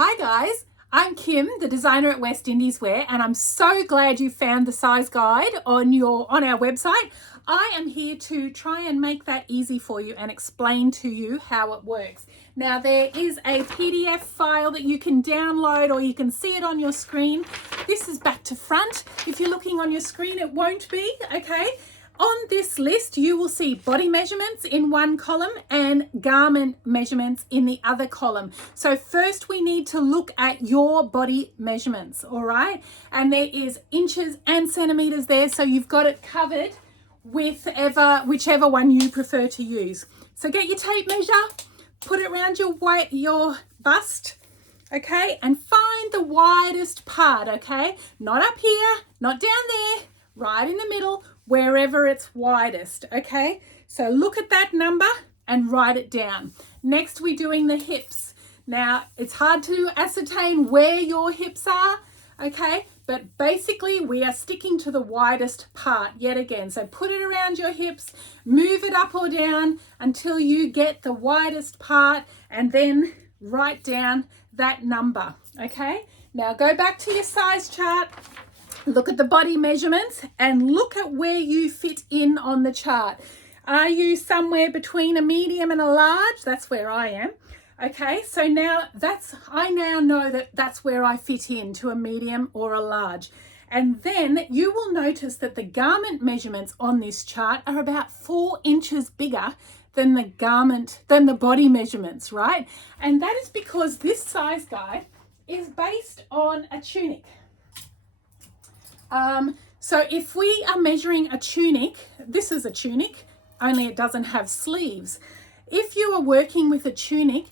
Hi guys, I'm Kim, the designer at West Indies Wear, and I'm so glad you found the size guide on our website. I am here to try and make that easy for you and explain to you how it works. Now there is a PDF file that you can download or you can see it on your screen. This is back to front. If you're looking on your screen, it won't be, okay? On this list, you will see body measurements in one column and garment measurements in the other column. So first we need to look at your body measurements, all right? And there is inches and centimeters there, so you've got it covered with whichever one you prefer to use. So get your tape measure, put it around your bust, okay? And find the widest part, okay? Not up here, not down there, right in the middle, wherever it's widest, okay? So look at that number and write it down. Next, we're doing the hips. Now, it's hard to ascertain where your hips are, okay? But basically, we are sticking to the widest part yet again. So put it around your hips, move it up or down until you get the widest part, and then write down that number, okay? Now, go back to your size chart. Look at the body measurements and look at where you fit in on the chart. Are you somewhere between a medium and a large? That's where I am. Okay, so I now know that that's where I fit into a medium or a large. And then you will notice that the garment measurements on this chart are about 4 inches bigger than the body measurements, right? And that is because this size guide is based on a tunic. So if we are measuring a tunic, this is a tunic, only it doesn't have sleeves. If you are working with a tunic,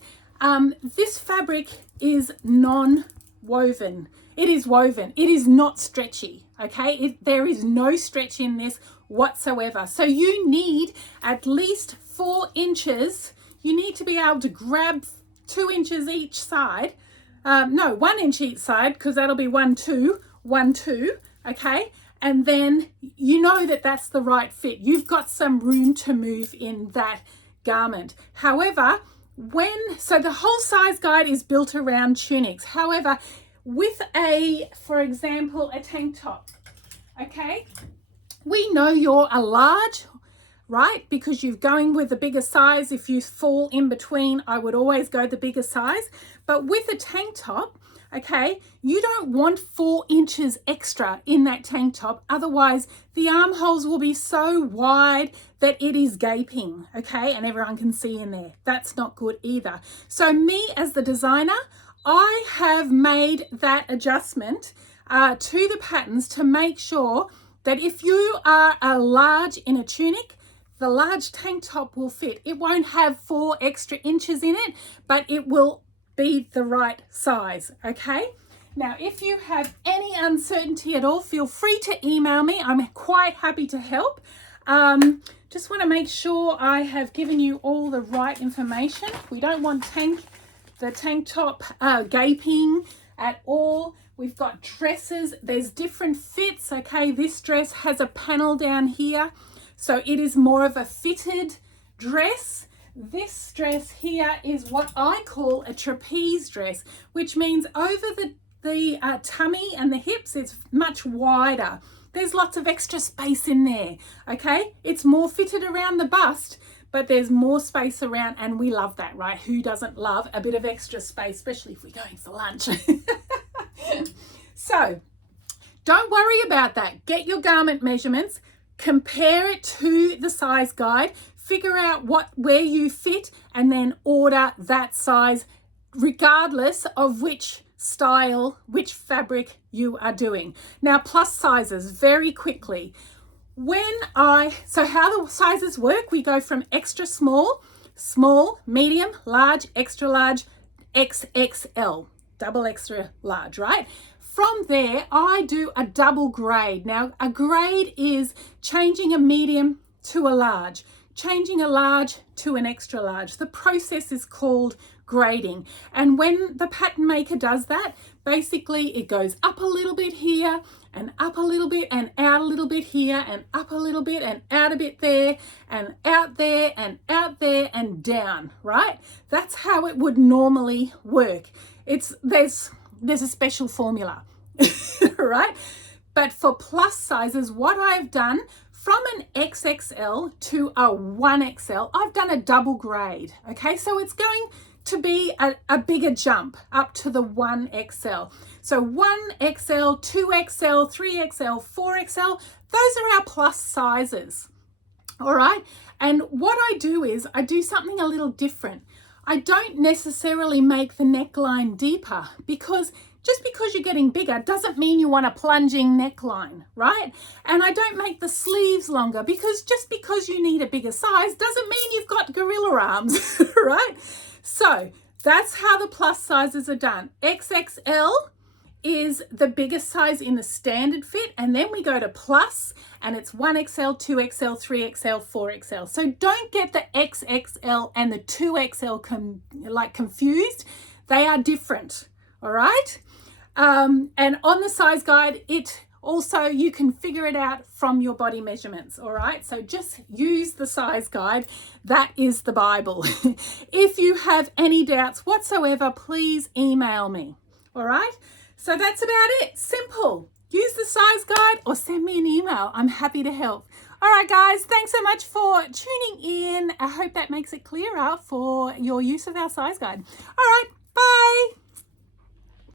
this fabric is non-woven. It is woven. It is not stretchy, okay? There is no stretch in this whatsoever. So you need at least 4 inches. You need to be able to grab 2 inches each side. No, 1 inch each side, because that'll be 1, 2, 1, 2. Okay, and then you know that that's the right fit. You've got some room to move in that garment. However, so the whole size guide is built around tunics. However, with for example, a tank top, okay, we know you're a large, right? Because you're going with the bigger size. If you fall in between, I would always go the bigger size. But with a tank top, okay, you don't want 4 inches extra in that tank top. Otherwise, the armholes will be so wide that it is gaping, okay, and everyone can see in there. That's not good either. So me as the designer, I have made that adjustment to the patterns to make sure that if you are a large in a tunic, the large tank top will fit. It won't have 4 extra inches in it, but it will be the right size, okay? Now, if you have any uncertainty at all, feel free to email me. I'm quite happy to help. Just want to make sure I have given you all the right information. We don't want the tank top gaping at all. We've got dresses. There's different fits, okay? This dress has a panel down here, so it is more of a fitted dress. This dress here is what I call a trapeze dress, which means over the tummy and the hips, it's much wider. There's lots of extra space in there, okay? It's more fitted around the bust, but there's more space around, and we love that, right? Who doesn't love a bit of extra space, especially if we're going for lunch? So don't worry about that. Get your garment measurements, compare it to the size guide, figure out where you fit, and then order that size regardless of which style, which fabric you are doing. Now, plus sizes, very quickly. So how the sizes work, we go from extra small, small, medium, large, extra large, XXL, double extra large, right? From there, I do a double grade. Now, a grade is changing a medium to a large, changing a large to an extra large. The process is called grading. And when the pattern maker does that, basically it goes up a little bit here and up a little bit and out a little bit here and up a little bit and out a bit there and out there and out there and down, right? That's how it would normally work. there's a special formula, right? But for plus sizes, what I've done from an XXL to a 1XL, I've done a double grade, okay? So it's going to be a bigger jump up to the 1XL. So 1XL, 2XL, 3XL, 4XL, those are our plus sizes, all right? And what I do is I do something a little different. I don't necessarily make the neckline deeper, because just because you're getting bigger doesn't mean you want a plunging neckline, right? And I don't make the sleeves longer, because just because you need a bigger size doesn't mean you've got gorilla arms, right? So that's how the plus sizes are done. XXL is the biggest size in the standard fit, and then we go to plus, and it's 1XL, 2XL, 3XL, 4XL. So don't get the XXL and the 2XL confused. They are different, all right? And on the size guide, you can figure it out from your body measurements, all right? So just use the size guide. That is the Bible. If you have any doubts whatsoever, please email me, all right? So that's about it. Simple. Use the size guide or send me an email. I'm happy to help. All right, guys, thanks so much for tuning in. I hope that makes it clearer for your use of our size guide. All right.